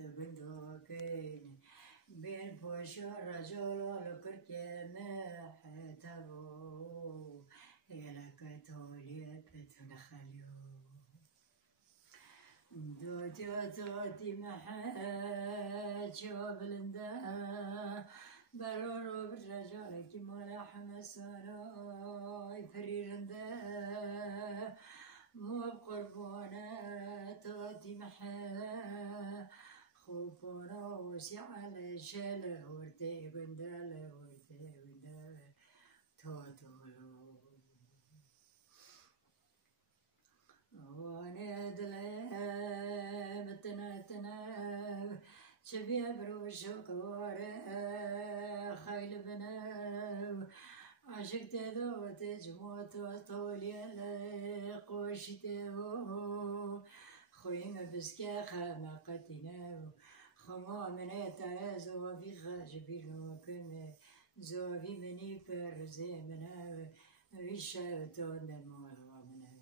بندوكين بين بوش الرجل لكركي محتبو يلك تولي بتنخليو دوتي محاج وبلندا برورو بالرجال كي ملاحم السراي فريرندا مو بقربونا توتي محا خوبونا وسي على شال ورتي بندال توتولو وانا دلام تنا شبيه بروش وكوارا خايل بنا عشقت ذو تجموت وطولي قوشته خوين بسكا خامقتنا خما مناتا زوفي خاجبينو كن زوفي مني برزي منا ويشاوتون الموالغ منا